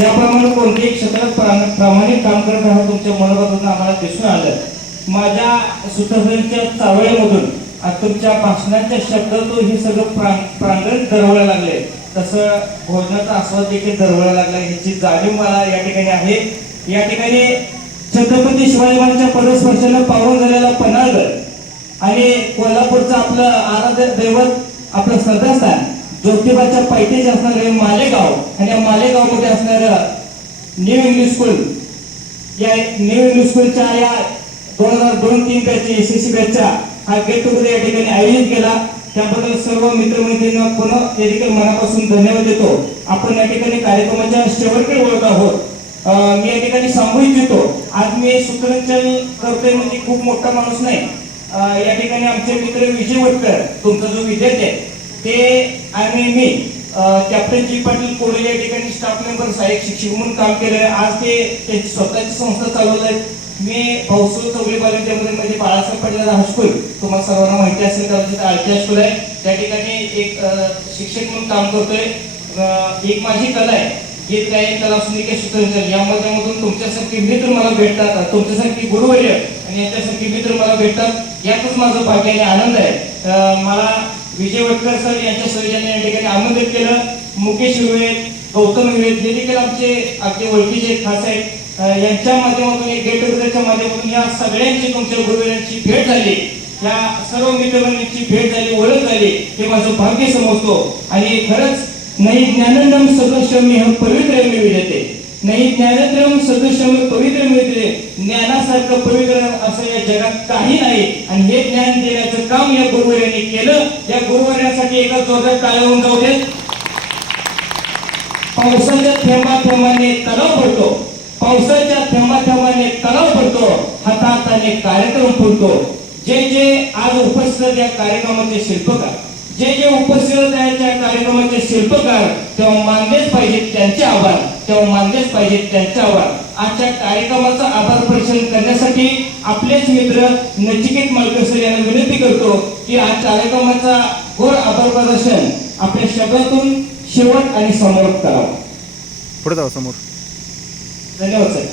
ज्याप्रमाणे कोणत्याही क्षेत्रात प्रामाणिक काम करत आहात तुमच्या मनोगतातून आम्हाला दिसून आलं. माझ्या सूत्रधारांच्या चावळ्यामधून तुमच्या भाषणाच्या शब्दातून हे सगळं प्रांगण दरवळायला लागले, तसं भोजनाचा आस्वाद देखील दरवळायला लागला ह्याची जाणीव मला या ठिकाणी आहे. या ठिकाणी छत्रपती शिवाजी महाराजांच्या पदस्पर्शानं पावन झालेला पन्हाळगड आणि कोल्हापूरचं आपलं आराध्य दैवत आपलं श्रद्धास्थान ज्योतिबाच्या पायथ्याशी असणारे मालेगाव आणि या मालेगावमध्ये असणारं न्यू इंग्लिश स्कूल, या न्यू इंग्लिश स्कूलच्या या 2002-03 बॅच SSC बॅचचा हा गेट टुगेदर या ठिकाणी आयोजित केला. त्याबद्दल सर्व मित्रमैत्रिणींना पुन्हा या ठिकाणी मनापासून धन्यवाद देतो. आपण या ठिकाणी कार्यक्रमाच्या शेवटकडे बोलत आहोत. मी या ठिकाणी सांगू इच्छितो, आज मी सूत्रसंचालन करतोय म्हणजे खूप मोठा माणूस नाही. या ठिकाणी आमचे मित्र विजय वटकर, तुमचा जो विद्यार्थी आहे ते आणि मी कॅप्टन जी पाटील कोळी या ठिकाणी स्टाफ मेंबर सहाय्यक शिक्षक म्हणून काम केलं. आज ते स्वतःची संस्था चालवत. मी भाऊसू चौगली कॉलेजमध्ये बाळासाहेब पाटील हायस्कूल, तुम्हाला सर्वांना माहिती असेल कदाचित आरटी हायस्कूल आहे, त्या ठिकाणी एक शिक्षक म्हणून काम करतोय. एक माझी कला आहे, गीत गायन कला सुनिका सूत्रसंचालन, यामध्ये तुमच्यासारखे मित्र मला भेटतात, तुमच्यासारखी गुरुवर्य आणि यांच्यासारखे मित्र मला भेटतात. यातच माझं भाग्य आणि आनंद आहे. मला विजय वटकर सर यांच्या सहयोगाने या ठिकाणी आमंत्रित केलं. मुकेश विवेक, गौतम विवेक हे देखील आमचे अगदी ओळखीचे खास आहेत. यांच्या माध्यमातून एक गेट टुगेदरच्या माध्यमातून या सगळ्यांची तुमच्या गुरुवर्यांची भेट झाली, या सर्व मित्रमंडळींची भेट झाली, ओळख झाली, हे माझं भाग्य समजतो. आणि खरंच नाही ज्ञानंदम सदृशम पवित्र मी विजते, नाही ज्ञानत्रम सदृशम पवित्र मिळते, ज्ञानासारखं पवित्र असं या जगात काही नाही. आणि हे ज्ञान देण्याचं काम या गुरुवर्यांनी केलं. या गुरुवर्यांसाठी एका जोरदार टाळ्या होऊन जाऊ देत. पावसाच्या थेंबाथेंबाने तलाव पडतो, पावसाच्या थेंबाथेंबाने तलाव पडतो, हाताहाताने कार्यक्रम फुलतो. जे जे आज उपस्थित या कार्यक्रमाचे शिल्पकार, जे जे उपस्थित आहेत त्या कार्यक्रमाचे शिल्पकार, तेव्हा मानलेच पाहिजेत त्यांचे आभार, तेव्हा मानलेच पाहिजेत त्यांचे आभार. आजच्या कार्यक्रमाचा आभार प्रदर्शन करण्यासाठी आपलेच मित्र नचिकेत मालकर सर यांना विनंती करतो की आज कार्यक्रमाचा गोड आभार प्रदर्शन आपल्या शब्दातून शेवट आणि समारोप करावा. पुढे जाऊ समोर. धन्यवाद सर.